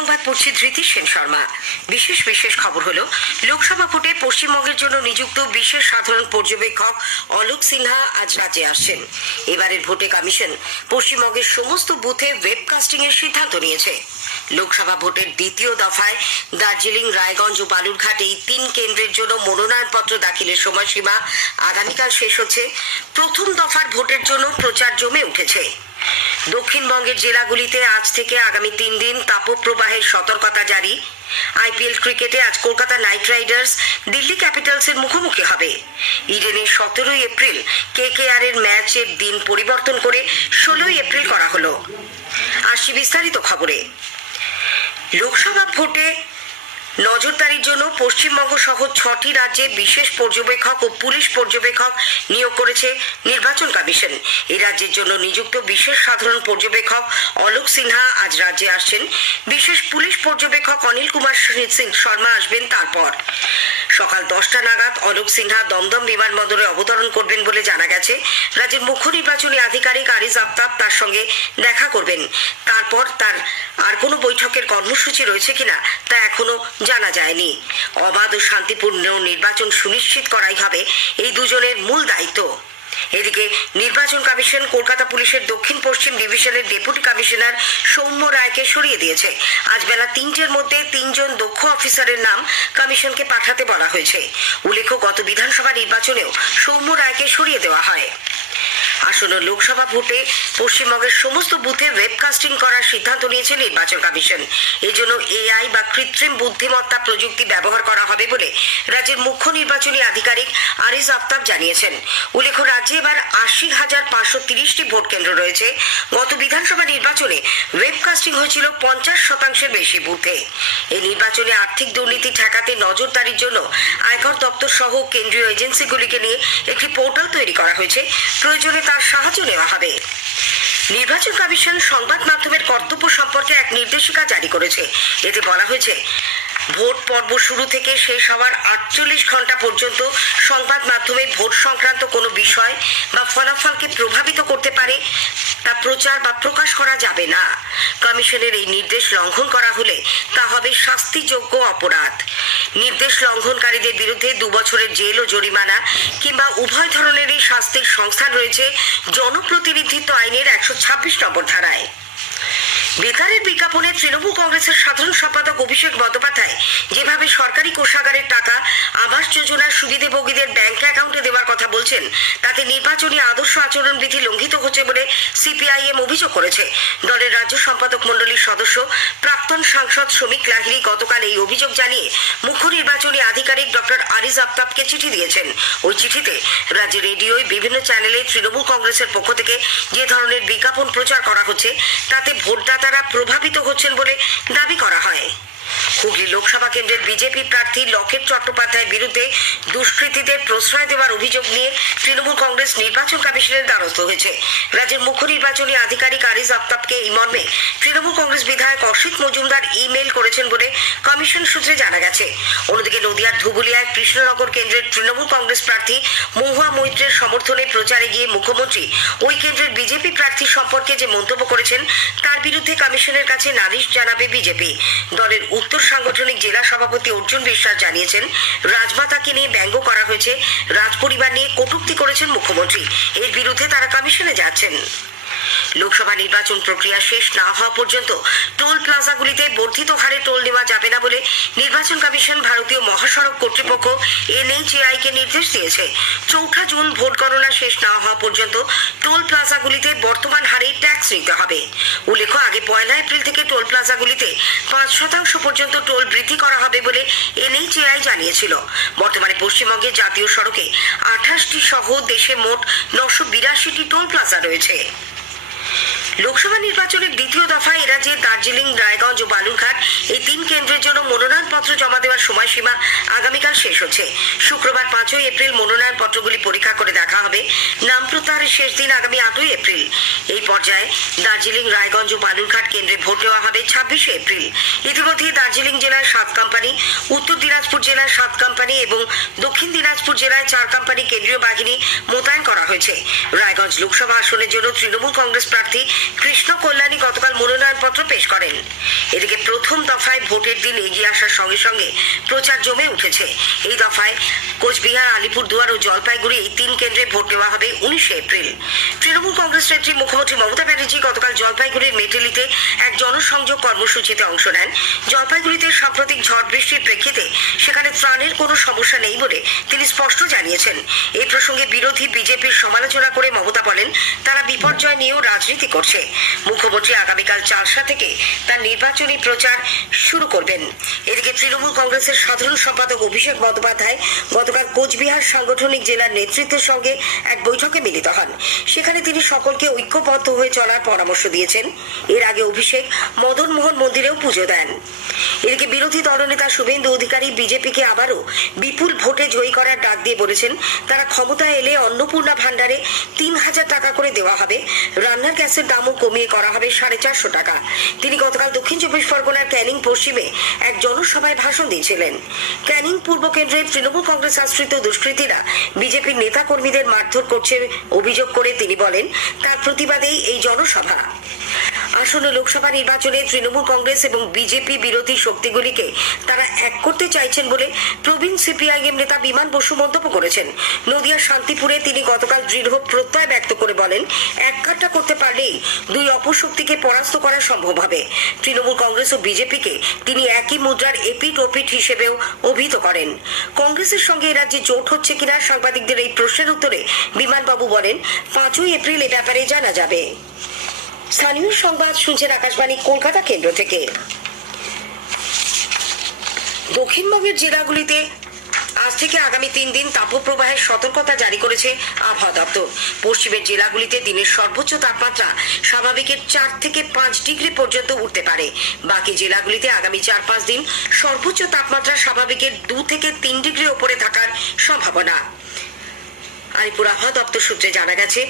সংবাদ পড়ছি ধৃতি সেন শর্মা। বিশেষ খবর হলো, লোকসভা ভোটে পশ্চিমবঙ্গের জন্য নিযুক্ত বিশেষ সাধারণ পর্যবেক্ষক অলোক সিনহা আজ রাজ্যে আসছেন। এবারের ভোটে কমিশন পশ্চিমবঙ্গের সমস্ত বুথে ওয়েবকাস্টিং এর সিদ্ধান্ত নিয়েছে। লোকসভা ভোটের দ্বিতীয় দফায় দার্জিলিং, রায়গঞ্জ ও বালুরঘাট এই 3 কেন্দ্রের জন্য মনোনয়নপত্র দাখিলের সময়সীমা আগামীকাল শেষ হচ্ছে। প্রথম দফার ভোটের জন্য প্রচার জমে উঠেছে। দক্ষিণবঙ্গের জেলাগুলিতে আজ থেকে আগামী 3 দিন তাপপ্রবাহের সতর্কতা জারি। আইপিএল ক্রিকেটে আজ কলকাতা নাইট রাইডার্স দিল্লি ক্যাপিটালসের মুখোমুখি হবে। ইডেনে 17 এপ্রিল কেকেআর এর ম্যাচের দিন পরিবর্তন করে 16 এপ্রিল করা হলো। আসছি বিস্তারিত খবরে। লোকসভা ভোটে নজরদারির জন্য পশ্চিমবঙ্গ সহ 6টি রাজ্যে বিশেষ পর্যবেক্ষক ও পুলিশ পর্যবেক্ষক নিয়োগ করেছে নির্বাচন কমিশন। এই রাজ্যের জন্য নিযুক্ত বিশেষ সাধারণ পর্যবেক্ষক অলোক সিনহা আজ রাজ্যে আসছেন। বিশেষ পুলিশ পর্যবেক্ষক অনিল কুমার শর্মা আসবেন তারপর। সকাল 10টা নাগাদ অলোক সিনহা দমদম বিমানবন্দরে অবতরণ করবেন বলে জানা গেছে। রাজ্যের মুখ্য নির্বাচনী আধিকারিক আরিজ আফতাব তার সঙ্গে দেখা করবেন। তারপর তার আর কোনো বৈঠকের কর্মসূচি রয়েছে কিনা তা এখনো জানা যায়নি। অবাধ ও শান্তিপূর্ণ নির্বাচন সুনিশ্চিত করাই হবে এই দুজনের মূল দায়িত্ব। এদিকে নির্বাচন কমিশন কলকাতা পুলিশের দক্ষিণ পশ্চিম ডিভিশনের ডেপুটি কমিশনার সৌম্য রায়কে সরিয়ে দিয়েছে। আজ বেলা 3টের মধ্যে 3 জন দক্ষ অফিসারের নাম কমিশনকে পাঠাতে বলা হয়েছে। উল্লেখ্য, গত বিধানসভা নির্বাচনেও সৌম্য রায়কে সরিয়ে দেওয়া হয়। আসন্ন লোকসভা ভোটে পশ্চিমবঙ্গের সমস্ত বুথে ওয়েবকাস্টিং করার সিদ্ধান্ত নিয়েছে নির্বাচন কমিশন। এই জন্য এআই বা কৃত্রিম বুদ্ধিমত্তা প্রযুক্তি ব্যবহার করা হবে বলে রাজ্যের মুখ্য নির্বাচনী আধিকারিক আরিজ আফতাব জানিয়েছেন। উল্লেখ্য, রাজ্যে এবার 80,530টি ভোট কেন্দ্র রয়েছে। গত বিধানসভা নির্বাচনে ওয়েবকাস্টিং হয়েছিল 50% বেশি বুথে। এই নির্বাচনে আর্থিক দুর্নীতি ঠেকাতে নজরদারির জন্য আয়কর দপ্তর সহ কেন্দ্রীয় এজেন্সিগুলিকে নিয়ে একটি পোর্টাল তৈরি করা হয়েছে। প্রয়োজনে তার সাহায্য নেওয়া হবে। নির্বাচন কমিশন সংবাদ মাধ্যমের কর্তব্য সম্পর্কে এক নির্দেশিকা জারি করেছে। এতে বলা হয়েছে, ভোট পর্ব শুরু থেকে শেষ হওয়ার 48 ঘন্টা পর্যন্ত সংবাদ মাধ্যমে ভোট সংক্রান্ত কোনো বিষয় বা ফলাফলকে প্রভাবিত করতে পারে তা প্রচার বা প্রকাশ করা যাবে না। কমিশনের এই নির্দেশ লঙ্ঘন করা হলে তা হবে শাস্তিযোগ্য অপরাধ। নির্দেশ লঙ্ঘনকারীদের বিরুদ্ধে 2 বছরের জেল ও জরিমানা কিংবা উভয় ধরনেরই শাস্তির সংস্থান রয়েছে জনপ্রতিনিধিত্ব আইনের 126 নম্বর ধারায়। বেকারের বিজ্ঞাপনে তৃণমূল কংগ্রেসের সাধারণ সম্পাদক অভিষেক বন্দ্যোপাধ্যায় যেভাবে সরকারি কোষাগারের টাকা আবাস যোজনার সুবিধাভোগীদের ব্যাংক অ্যাকাউন্টে দেওয়ার কথা বলছেন, তাতে নির্বাচনী আদর্শ আচরণবিধি লঙ্ঘিত হচ্ছে বলে সিপিআইএম অভিযোগ করেছে। দলের রাজ্য সম্পাদক মণ্ডলীর সদস্য প্রাক্তন সাংসদ শ্রমিক লাহিড়ী গতকাল এই অভিযোগ জানিয়ে মুখ্য নির্বাচনী আধিকারিক ডক্টর আরিজ আফতাবকে চিঠি দিয়েছেন। ওই চিঠিতে রাজ্যের রেডিওয় বিভিন্ন চ্যানেলে তৃণমূল কংগ্রেসের পক্ষ থেকে যে ধরনের বিজ্ঞাপন প্রচার করা হচ্ছে তাতে ভোটদাতারা প্রভাবিত হচ্ছেন বলে দাবি করা হয়। হুগলি লোকসভা কেন্দ্রের বিজেপি প্রার্থী লকেট চট্টোপাধ্যায়ের বিরুদ্ধে দুষ্কৃতীদের প্রশ্রয় দেওয়ার অভিযোগ নিয়ে তৃণমূল কংগ্রেস নির্বাচন কমিশনের দ্বারস্থ হয়েছে। রাজ্যের মুখ্য নির্বাচনী আধিকারিক আরিজ আফতাবকে এই মর্মে তৃণমূল কংগ্রেস বিধায়ক অসিত মজুমদার ইমেল করেছেন বলে কমিশন সূত্রে জানা গেছে। অন্যদিকে নদিয়ার ধুবুলিয়ায় কৃষ্ণনগর কেন্দ্রের তৃণমূল কংগ্রেস প্রার্থী মহুয়া মৈত্রের সমর্থনে প্রচারে গিয়ে মুখ্যমন্ত্রী ওই কেন্দ্রের বিজেপি প্রার্থী সম্পর্কে যে মন্তব্য করেছেন তার বিরুদ্ধে কমিশনের কাছে নালিশ জানাবে বিজেপি। দলের উত্তর সাংগঠনিক জেলা সভাপতি অর্জুন বিশ্বাস জানিয়েছেন, রাজমাতাকে নিয়ে ব্যঙ্গ করা হয়েছে, রাজপরিবার নিয়ে কটূক্তি করেছেন মুখ্যমন্ত্রী। এর বিরুদ্ধে তারা কমিশনে যাচ্ছেন। লোকসভা নির্বাচন প্রক্রিয়া শেষ না হওয়া পর্যন্ত টোল প্লাজাগুলিতে বর্ধিত হারে টোল নেওয়া যাবে না বলে নির্বাচন কমিশন ভারতীয় মহাসড়ক কর্তৃপক্ষ NHAI কে নির্দেশ দিয়েছে। 4 জুন ভোট গণনা শেষ না হওয়া পর্যন্ত টোল প্লাজাগুলিতে বর্তমান হারে ট্যাক্স নিতে হবে। উল্লেখ্য, আগে 1 এপ্রিল থেকে টোল প্লাজাগুলিতে 5% পর্যন্ত টোল বৃদ্ধি করা হবে বলে NHAI জানিয়েছিল। বর্তমানে পশ্চিমবঙ্গের জাতীয় সড়কে 28টি সহ দেশে মোট 982টি টোল প্লাজা রয়েছে। লোকসভা নির্বাচনের দ্বিতীয় দফায় রাজ্যে দার্জিলিং, রায়গঞ্জ ও বালুরঘাট এই 3 কেন্দ্রের জন্য মনোনয়নপত্র জমা দেওয়ার সময়সীমা আগামীকাল শেষ হচ্ছে। শুক্রবার 5 এপ্রিল মনোনয়নপত্রগুলি পরীক্ষা করে দেখা হবে। নাম প্রত্যাহারের শেষ দিন আগামী 8 এপ্রিল। এই পর্যায়ে পর্যায়ে দার্জিলিং, রায়গঞ্জ ও বালুরঘাট কেন্দ্রে ভোট নেওয়া হবে 26শে এপ্রিল। ইতিমধ্যে দার্জিলিং জেলায় 7 কোম্পানি, উত্তর দিনাজপুর জেলায় 7 কোম্পানি এবং দক্ষিণ দিনাজপুর জেলায় 4 কোম্পানি কেন্দ্রীয় বাহিনী মোতায়েন করা হয়েছে। রায়গঞ্জ লোকসভা আসনের জন্য তৃণমূল কংগ্রেস প্রার্থী কৃষ্ণ কল্যাণী গতকাল মনোনয়নপত্র পেশ করেন। এদিকে প্রথম দফায় ভোটের দিন এগিয়ে আসার সঙ্গে সঙ্গে প্রচার জমে উঠেছে। এই দফায় কোচবিহার, আলিপুরদুয়ার ও জলপাইগুড়ি এই 3 কেন্দ্রে ভোট নেওয়া হবে 19শে এপ্রিল। তৃণমূল কংগ্রেস নেত্রী মুখ্যমন্ত্রী মমতা ব্যানার্জি গতকাল জলপাইগুড়ির মেটেলিতে এক জনসংযোগ কর্মসূচিতে অংশ নেন। জলপাইগুড়িতে সাম্প্রতিক ঝড় বৃষ্টির প্রেক্ষিতে সেখানে ত্রাণের কোনো সমস্যা নেই বলে তিনি স্পষ্ট জানিয়েছেন। এই প্রসঙ্গে বিরোধী বিজেপির সমালোচনা করে মমতা বলেন, তারা বিপর্যয় নিয়েও রাজনীতি করছে। মুখ্যমন্ত্রী আগামীকাল চালসা থেকে তার নির্বাচনী প্রচার শুরু করবেন। এদিকে তৃণমূল কংগ্রেসের সাধারণ সম্পাদক অভিষেক বন্দ্যোপাধ্যায় গতকাল কোচবিহার সাংগঠনিক জেলার নেতৃত্বের সঙ্গে এক বৈঠকে মিলিত হন। সেখানে তিনি সকলকে ঐক্যবদ্ধ হয়ে চলার পরামর্শ দিয়েছেন। এর আগে অভিষেক মদন মোহন মন্দিরেও পুজো দেন। এদিকে বিরোধী দলনেতা শুভেন্দু অধিকারী বিজেপিকে আবারও বিপুল ভোটে জয়ী করার ডাক দিয়ে বলেছেন, তারা ক্ষমতায় এলে অন্নপূর্ণা ভান্ডারে 3000 টাকা করে দেওয়া হবে, রান্নার গ্যাসের দামও কমিয়ে করা হবে 450 টাকা। তিনি গতকাল দক্ষিণ চব্বিশ পরগনার ক্যানিং পশ্চিমে এক জনসভায় ভাষণ দিয়েছিলেন। ক্যানিং পূর্ব কেন্দ্রের তৃণমূল কংগ্রেস আশ্রিত দুষ্কৃতীরা বিজেপির নেতা কর্মীদের মারধর করছে অভিযোগ করে তিনি বলেন, তার প্রতিবাদেই এই জনসভা। আসন্ন লোকসভা নির্বাচনে তৃণমূল কংগ্রেস এবং বিজেপি বিরোধী শক্তিগুলিকে তারা এক করতে চাইছেন বলে প্রবীণ সিপিআইএম নেতা বিমান বসু মন্তব্য করেছেন। নদিয়ার শান্তিপুরে তিনি গতকাল দৃঢ় প্রত্যয় ব্যক্ত করে বলেন, এক কাট্টা করতে পারলেই দুই অপশক্তিকে পরাস্ত করা সম্ভব হবে। তৃণমূল কংগ্রেস ও বিজেপিকে তিনি একই মুদ্রার এপিঠ ওপিঠ হিসেবেও অভিহিত করেন। কংগ্রেসের সঙ্গে এ রাজ্যে জোট হচ্ছে কিনা সাংবাদিকদের এই প্রশ্নের উত্তরে বিমানবাবু বলেন, 5ই এপ্রিল এ ব্যাপারে জানা যাবে। স্থানীয় সংবাদ শুনছেন আকাশবাণী কলকাতা কেন্দ্র থেকে। দক্ষিণবঙ্গের জেলাগুলিতে আজ থেকে আগামী 3 দিন তাপপ্রবাহের সতর্কতা জারি করেছে আবহাওয়া দপ্তর। পশ্চিমের জেলাগুলিতে দিনের সর্বোচ্চ তাপমাত্রা স্বাভাবিকের 4 থেকে 5 ডিগ্রি পর্যন্ত উঠতে পারে। বাকি জেলাগুলিতে আগামী 4-5 দিন সর্বোচ্চ তাপমাত্রা স্বাভাবিকের 2 থেকে 3 ডিগ্রি ওপরে থাকার সম্ভাবনা। আলিপুর আবহাওয়া দপ্তর সূত্রে জানা গেছে,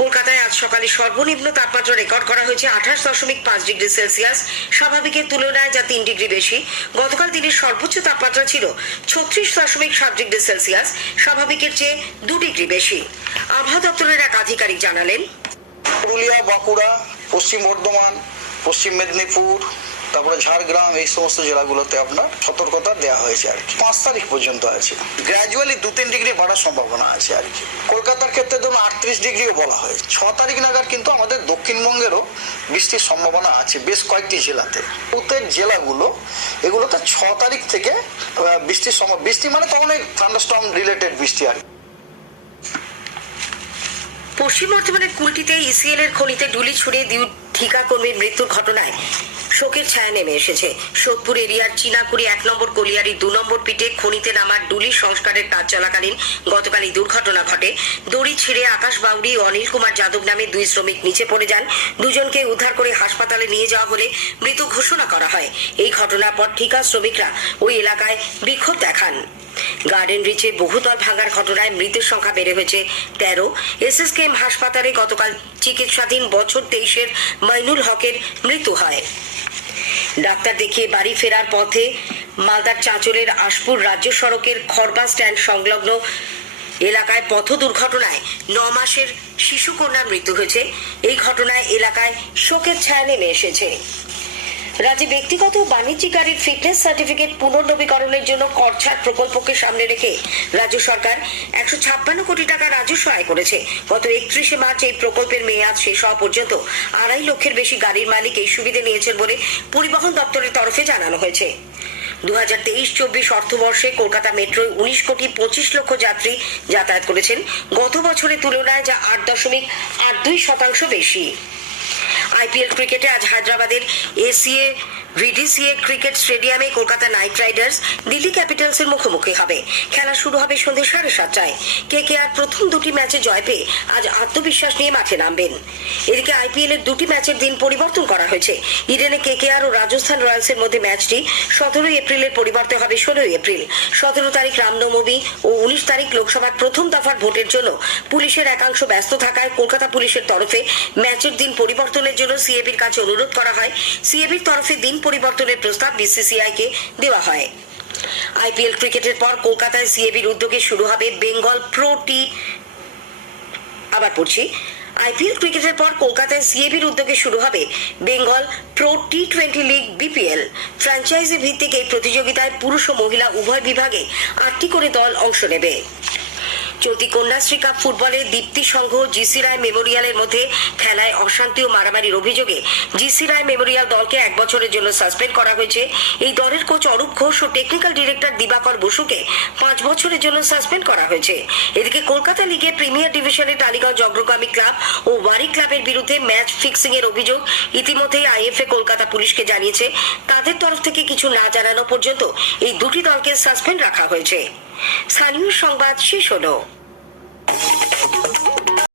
কলকাতায় আজ সকালে সর্বনিম্ন তাপমাত্রা রেকর্ড করা হয়েছে 28.5 ডিগ্রি সেলসিয়াস, স্বাভাবিকের তুলনায় যা 3 ডিগ্রি বেশি। গতকাল দিনের সর্বোচ্চ তাপমাত্রা ছিল 36.7 ডিগ্রি সেলসিয়াস, স্বাভাবিকের চেয়ে 2 ডিগ্রি বেশি। আবহাওয়া দপ্তরের এক আধিকারিক জানালেন, পুরুলিয়া, বাঁকুড়া, পশ্চিম বর্ধমান, পশ্চিম মেদিনীপুর, তারপরে ঝাড়গ্রাম, এই সমস্ত জেলাগুলোতে আপনার সতর্কতা দেওয়া হয়েছে আর কি। 5 তারিখ পর্যন্ত আছে। গ্র্যাজুয়ালি 2-3 ডিগ্রি বাড়ার সম্ভাবনা আছে আর কি। কলকাতার ক্ষেত্রে ধরুন 38 ডিগ্রিও বলা হয়। 6 তারিখ নাগাদ কিন্তু আমাদের দক্ষিণবঙ্গেরও বৃষ্টির সম্ভাবনা আছে বেশ কয়েকটি জেলাতে। উত্তর জেলাগুলো এগুলোতে 6 তারিখ থেকে বৃষ্টি মানে তখন এই থান্ডারস্টর্ম রিলেটেড বৃষ্টি আর কি। পশ্চিম বর্ধমানের কুলটিতে ইসিএল এর খনিতে ডুলি ছুড়ে দুই ঠিকা কর্মীর মৃত্যুর ঘটনায় শোকের ছায়া নেমে এসেছে। সোদপুর এরিয়ার চিনাকুড়ি 1 নম্বর কলিয়ারি 2 নম্বর পিটে খনিতে নামার ডুলি সংস্কারের কাজ চলাকালীন গতকাল এই দুর্ঘটনা ঘটে। দড়ি ছিঁড়ে আকাশ বাউরি ও অনিল কুমার যাদব নামে 2 শ্রমিক নিচে পড়ে যান। দুজনকে উদ্ধার করে হাসপাতালে নিয়ে যাওয়া হলে মৃত ঘোষণা করা হয়। এই ঘটনার পর ঠিকা শ্রমিকরা ওই এলাকায় বিক্ষোভ দেখান। গার্ডেন রিচে বহুতল ভাঙার ঘটনায় মৃতের সংখ্যা বেড়ে হয়েছে 13। এসএসকেএম হাসপাতালে গতকাল চিকিৎসাধীন বছর 23-এর মাইনুল হকের মৃত্যু হয়। ডাক্তার দেখিয়ে বাড়ি ফেরার পথে মালদার চাঁচলের আশপুর রাজ্য সড়কের খড়বা স্ট্যান্ড সংলগ্ন এলাকায় পথ দুর্ঘটনায় 9 মাসের শিশুকন্যার মৃত্যু হয়েছে। এই ঘটনায় এলাকায় শোকের ছায়া নেমে এসেছে। রাজ্যে ব্যক্তিগত বাণিজ্যিক গাড়ির ফিটনেস সার্টিফিকেট পুনর্নবীকরণের জন্য করছাড় প্রকল্পকে সামনে রেখে রাজ্য সরকার 156 কোটি টাকা রাজস্ব আয় করেছে। গত 31শে মার্চ এই প্রকল্পের মেয়াদ শেষ হওয়া পর্যন্ত 2.5 লক্ষের বেশি গাড়ির মালিক এই সুবিধা নিয়েছেন বলে পরিবহন দপ্তরের তরফে জানানো হয়েছে। 2023-24 অর্থবর্ষে কলকাতা মেট্রোয় 19 কোটি 25 লক্ষ যাত্রী যাতায়াত করেছেন, গত বছরের তুলনায় যা 8.82% বেশি। আইপিএল ক্রিকেটে আজ হায়দ্রাবাদের এসিএ ভিডিসিএ ক্রিকেট স্টেডিয়ামে কলকাতা নাইট রাইডার্স দিল্লি ক্যাপিটালসের মুখোমুখি হবে। খেলা শুরু হবে সন্ধ্যে 7:30টায়। কেকেআর প্রথম দুটি ম্যাচে জয় পেয়ে আজ আত্মবিশ্বাস নিয়ে মাঠে নামবেন। এদিকে আইপিএল এর দুটি ম্যাচের দিন পরিবর্তন করা হয়েছে। ইডেনে কেকেআর ও রাজস্থান রয়্যালসের মধ্যে ম্যাচটি 17 এপ্রিলের পরিবর্তে হবে 16 এপ্রিল। 17 তারিখ রামনবমী ও 19 তারিখ লোকসভার প্রথম দফার ভোটের জন্য পুলিশের একাংশ ব্যস্ত থাকায় কলকাতা পুলিশের তরফে ম্যাচের দিন পরিবর্তনের জন্য সিএবির কাছে অনুরোধ করা হয়। সিএবির তরফে দিন পরিবর্তনের প্রস্তাব বিসিসিআইকে দেওয়া হয়। আইপিএল ক্রিকেটের পর কলকাতায় সিএবির উদ্যোগে শুরু হবে বেঙ্গল প্রো টি আইপিএল ক্রিকেটের পর কলকাতায় সিএবির উদ্যোগে শুরু হবে Bengal pro T20 league BPL. Franchise ভিত্তিক এই প্রতিযোগিতায় পুরুষ ও মহিলা উভয় বিভাগে 8টি করে দল অংশ নেবে। চলতি কন্যাশ্রী কাপ ফুটবলে দীপ্তি সংঘ জিসি রায় মেমোরিয়ালের মধ্যে খেলায় অশান্তি ও মারামারির অভিযোগে জিসি রায় মেমোরিয়াল দলকে 1 বছরের জন্য সাসপেন্ড করা হয়েছে। এই দলের কোচ অরূপ ঘোষ ও টেকনিক্যাল ডিরেক্টর দিবাকর বসুকে 5 বছরের জন্য সাসপেন্ড করা হয়েছে। এদিকে কলকাতা লিগের প্রিমিয়ার ডিভিশনে টালিগঞ্জ অগ্রগামী ক্লাব ও ওয়ারি ক্লাবের বিরুদ্ধে ম্যাচ ফিক্সিং এর অভিযোগ ইতিমধ্যেই আইএফএ কলকাতা পুলিশকে জানিয়েছে। তাদের তরফ থেকে কিছু না জানানো পর্যন্ত এই দুটি দলকে সাসপেন্ড রাখা হয়েছে। স্থানীয় সংবাদ শেষ হলো।